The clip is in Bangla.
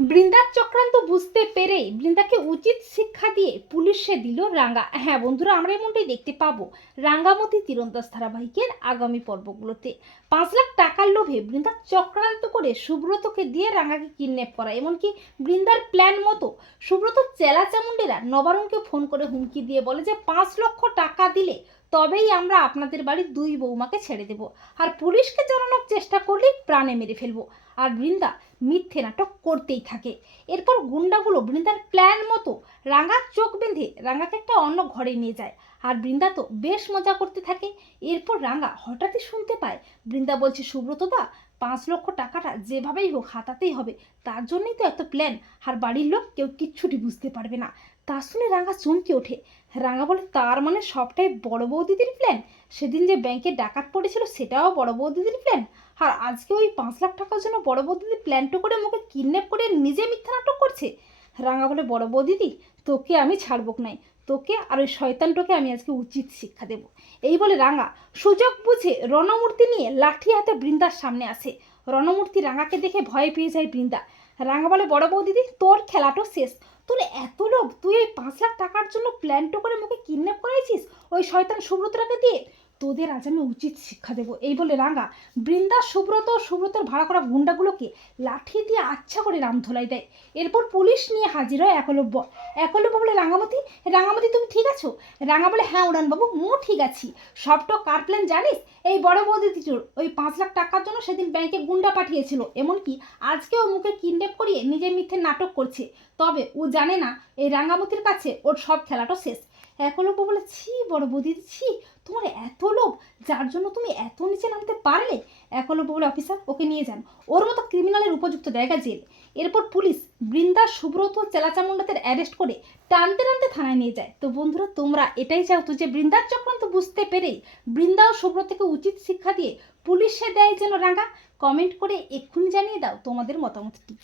বৃন্দার চক্রান্ত বুঝতে পেরেই বৃন্দাকে উচিত শিক্ষা দিয়ে পুলিশে দিল রাঙ্গা। হ্যাঁ বন্ধুরা, আমরা এমনটাই দেখতে পাবো রাঙ্গামতি তীরন্দাজ ধারাবাহিকের আগামী পর্বগুলোতে। পাঁচ লাখ টাকার লোভে বৃন্দা চক্রান্ত করে সুব্রতকে দিয়ে রাঙ্গাকে কিডন্যাপ করা। এমনকি বৃন্দার প্ল্যান মতো সুব্রত চেলা চামুন্ডেরা নবারুণকে ফোন করে হুমকি দিয়ে বলে যে পাঁচ লক্ষ টাকা দিলে তবেই আমরা আপনাদের বাড়ির দুই বৌমাকে ছেড়ে দেব। আর পুলিশকে জানানোর চেষ্টা করলেই প্রাণে মেরে ফেলব। আর বৃন্দা মিথ্যে নাটক করতেই থাকে। এরপর গুন্ডাগুলো বৃন্দার প্ল্যান মতো রাঙার চোখ বেঁধে রাঙাকে একটা অন্য ঘরে নিয়ে যায়। আর বৃন্দা তো বেশ মজা করতে থাকে। এরপর রাঙা হঠাৎই শুনতে পায়, বৃন্দা বলছে, সুব্রত দা, পাঁচ লক্ষ টাকাটা যেভাবেই হোক হাতাতেই হবে, তার জন্যই তো এত প্ল্যান। আর বাড়ির লোক কেউ কিচ্ছুটি বুঝতে পারবে না। তা শুনে রাঙা চমকে ওঠে। রাঙা বলে, তার মানে সবটাই বড় বৌদিদির প্ল্যান সেদিন যে ব্যাংকে ডাকাত পড়েছিল, সেটাও বড় বৌদিদির প্ল্যান আর আজকে ওই পাঁচ লাখ টাকার জন্য বড় বৌদিদি প্ল্যানটো করে মুখে কিডন্যাপ করে নিজে মিথ্যা নাটক করছে? রাঙা বলে, বড় বৌদিদি, তোকে আমি ছাড়বক নাই। তোকে আর ওই শয়তানটোকে আমি আজকে উচিত শিক্ষা দেব। এই বলে রাঙা সুযোগ বুঝে রণমূর্তি নিয়ে লাঠি হাতে বৃন্দার সামনে আসে। রণমূর্তি রাঙাকে দেখে ভয় পেয়ে যায় বৃন্দা। রাঙা বলে, বড় বৌদিদি, তোর খেলাটো শেষ। তোর এত লোভ? তুই এই পাঁচ লাখ টাকার জন্য প্ল্যানটো করে মুখে কিডন্যাপ করাইছিস ওই শয়তান সুব্রতটাকে দিয়ে? তোদের আজ আমি উচিত শিক্ষা দেবো। এই বলে রাঙা বৃন্দা সুব্রত ও সুব্রতর ভাড়া করা গুন্ডাগুলোকে লাঠি দিয়ে আচ্ছা করে রামধোলাই দেয়। এরপর পুলিশ নিয়ে হাজির হয় একলব্য। একলব্য বলে, রাঙামতি রাঙামতি তুমি ঠিক আছো? রাঙা বলে হ্যাঁ উড়ানবাবু, মু ঠিক আছি। সবটা কার প্ল্যান জানিস? এই বড় বৌদি চোর ওই পাঁচ লাখ টাকার জন্য সেদিন ব্যাংকে গুন্ডা পাঠিয়েছিল। এমনকি আজকেও মুখে কিডন্যাপ করিয়ে নিজের মিথ্যে নাটক করছে। তবে ও জানে না, এই রাঙামতির কাছে ওর সব খেলাটা শেষ। একলব্য বলে, ছি, বড় বৌদি, ছি, তোমার এত লোভ যার জন্য তুমি এত নিচে নামতে পারলে? একলব্য বলে, অফিসার, ওকে নিয়ে যান। ওর মতো ক্রিমিনালের উপযুক্ত জায়গা জেল। এরপর পুলিশ বৃন্দা সুব্রত চেলাচামুন্ডাদের অ্যারেস্ট করে টানতে টানতে থানায় নিয়ে যায়। তো বন্ধুরা, তোমরা এটাই চাও তো যে বৃন্দার চক্রান্ত বুঝতে পেরেই বৃন্দা ও সুব্রতকে উচিত শিক্ষা দিয়ে পুলিশে দেয় যেন রাঙা। কমেন্ট করে এক্ষুনি জানিয়ে দাও তোমাদের মতামতটি।